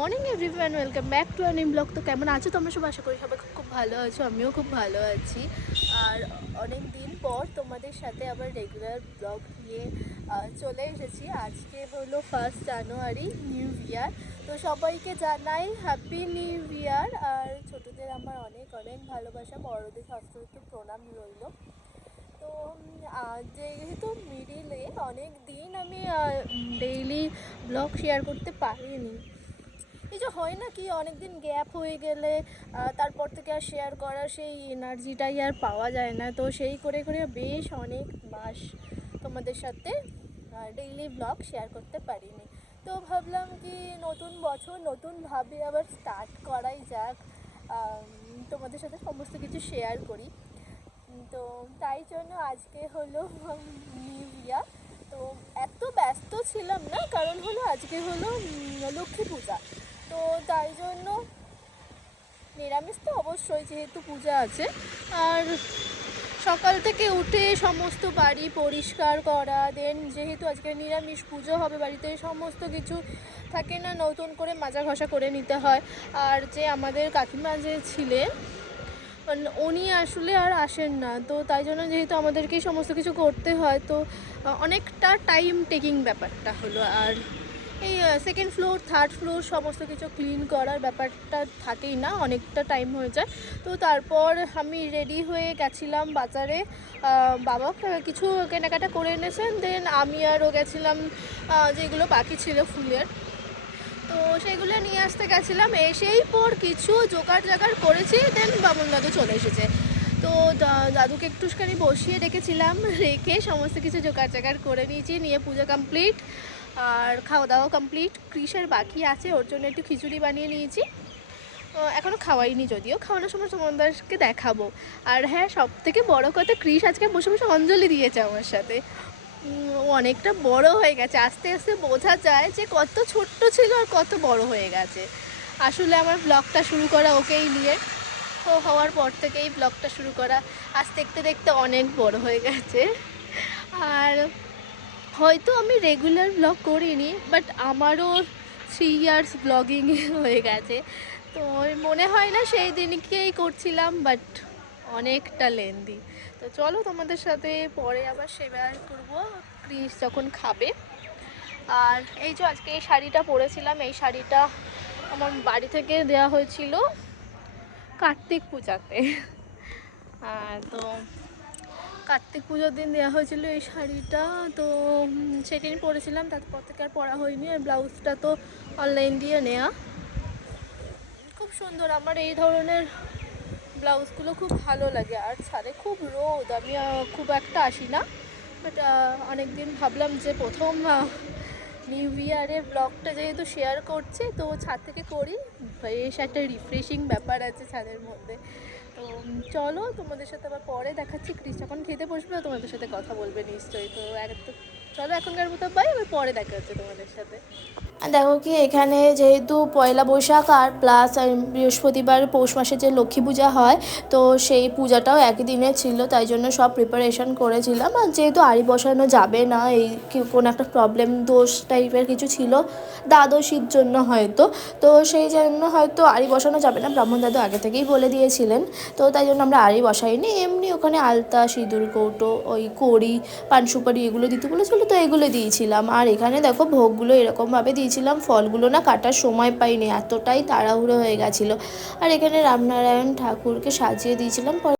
Morning everyone, welcome back to a new blog. তো কেমন আছো তোমরা সব? আশা করি সবাই খুব ভালো আছো, আমিও খুব ভালো আছি। আর অনেক দিন পর তোমাদের সাথে আবার রেগুলার ব্লগ নিয়ে চলে এসেছি। আজকে হলো 1 জানুয়ারি, নিউ ইয়ার। তো সবাইকে জানাই হ্যাপি নিউ ইয়ার। আর ছোটদের আমার অনেক অনেক ভালোবাসা, বড়দের শাস্ত্রোক্ত প্রণাম রইল। তো যেহেতু মিডিলে অনেক দিন আমি ডেইলি ব্লগ শেয়ার করতে পারিনি। এই যে হয় না কি, অনেক দিন গ্যাপ হয়ে গেলে তারপর থেকে আর শেয়ার করার সেই এনার্জিটাই আর পাওয়া যায় না। তো সেই করে করে বেশ অনেক মাস তোমাদের সাথে ডেইলি ব্লগ শেয়ার করতে পারিনি। তো ভাবলাম কি নতুন বছর নতুনভাবে আবার স্টার্ট করাই যাক, তোমাদের সাথে সমস্ত কিছু শেয়ার করি। তো তাই জন্য আজকে হলো নিউ ইয়ার। তো এত ব্যস্ত ছিলাম না, কারণ হলো আজকে হলো লক্ষ্মী পূজা। তো তাই জন্য নিরামিষ তো অবশ্যই, যেহেতু পূজা আছে। আর সকাল থেকে উঠে সমস্ত বাড়ি পরিষ্কার করা, দেন যেহেতু আজকে নিরামিষ পুজো হবে বাড়িতে, সমস্ত কিছু থাকে না, নতুন করে মাজা ঘষা করে নিতে হয়। আর যে আমাদের কাকিমা যে ছিলেন, উনি আসলে আর আসেন না। তো তাই জন্য যেহেতু আমাদেরকেই সমস্ত কিছু করতে হয়, তো অনেকটা টাইম টেকিং ব্যাপারটা হলো। আর এই সেকেন্ড ফ্লোর থার্ড ফ্লোর সমস্ত কিছু ক্লিন করার ব্যাপারটা থাকেই না, অনেকটা টাইম হয়ে যায়। তো তারপর আমি রেডি হয়ে গেছিলাম বাজারে। বাবা কিছু কেনাকাটা করে এনেছেন, দেন আমি আরও গেছিলাম যেগুলো বাকি ছিল ফুলের, তো সেগুলো নিয়ে আসতে গেছিলাম। এসেই পর কিছু জোগাড় জাগাড় করেছি, দেন বামুন দাদু চলে এসেছে। তো দাদুকে একটুখানি বসিয়ে রেখেছিলাম, রেখে সমস্ত কিছু জোগাড় জাগাড় করে নিয়েছি, নিয়ে পুজো কমপ্লিট আর খাওয়া দাওয়া কমপ্লিট। ক্রিসের বাকি আছে, ওর জন্য একটু খিচুড়ি বানিয়ে নিয়েছি। এখনও খাওয়াইনি, যদিও খাওয়ানোর সময় তোমাদেরকে দেখাবো। আর হ্যাঁ, সব থেকে বড় কথা, ক্রিস আজকে বসে বসে অঞ্জলি দিয়েছে আমার সাথে। ও অনেকটা বড় হয়ে গেছে, আস্তে আস্তে বোঝা যায় যে কত ছোট্ট ছিল আর কত বড় হয়ে গেছে। আসলে আমার ব্লগটা শুরু করা ওকেই নিয়ে, ও হওয়ার পর থেকেই ব্লগটা শুরু করা, আজ দেখতে দেখতে অনেক বড় হয়ে গেছে। আর হয়তো আমি রেগুলার ব্লগ করিনি, বাট আমারও 3 ইয়ার্স ব্লগিং হয়ে গেছে। তো মনে হয় না সেই দিনকেই করছিলাম, বাট অনেকটা লেন্দি। তো চলো তোমাদের সাথে পরে আবার শেয়ার করবো ক্রিস যখন খাবে। আর এই যে আজকে এই শাড়িটা পরেছিলাম, এই শাড়িটা আমার বাড়ি থেকে দেওয়া হয়েছিল কার্তিক পূজাতে। তো কার্তিক পুজোর দিন দেওয়া হয়েছিল এই শাড়িটা, তো সেদিন পরেছিলাম, তারপর থেকে আর পরা হয়নি। আর ব্লাউজটা তো অনলাইন দিয়ে নেওয়া, খুব সুন্দর। আমার এই ধরনের ব্লাউজগুলো খুব ভালো লাগে। আর ছাদে খুব রোদ, আমি খুব একটা আসি না, বাট অনেক দিন ভাবলাম যে প্রথম নিউ ইয়ারের ব্লগটা যেহেতু শেয়ার করছি, তো ছাদ থেকে করি, বেশ একটা রিফ্রেশিং ব্যাপার আছে ছাদের মধ্যে। তো চলো তোমাদের সাথে আবার পরে দেখাচ্ছি, ক্রিস যখন খেতে বসবে তোমাদের সাথে কথা বলবে নিশ্চয়ই। তো চলো এখনকার মতো বাই, আবার পরে দেখা হচ্ছে তোমাদের সাথে। দেখো কি, এখানে যেহেতু পয়লা বৈশাখ আর প্লাস বৃহস্পতিবার পৌষ মাসে যে লক্ষ্মী পূজা হয়, তো সেই পূজাটাও একই দিনে ছিল, তাই জন্য সব প্রিপারেশন করেছিলাম। আর যেহেতু আড়ি বসানো যাবে না, এই কোনো একটা প্রবলেম দোষ টাইপের কিছু ছিল দ্বাদশীর জন্য হয়তো, তো সেই জন্য হয়তো আড়ি বসানো যাবে না, ব্রাহ্মণ দাদু আগে থেকেই বলে দিয়েছিলেন। তো তাই জন্য আমরা আড়ি বসাইনি, এমনি ওখানে আলতা সিঁদুর কৌটো ওই কড়ি পান সুপারি এগুলো দিতে বলেছিলো, তো এগুলো দিয়েছিলাম। আর এখানে দেখো ভোগগুলো এরকমভাবে দিয়েছিলাম, ফলগুলো না কাটার সময় পাইনি, এতটাই তাড়াহুড়ো হয়ে গেছিলো। আর এখানে রামনারায়ণ ঠাকুরকে সাজিয়ে দিয়েছিলাম।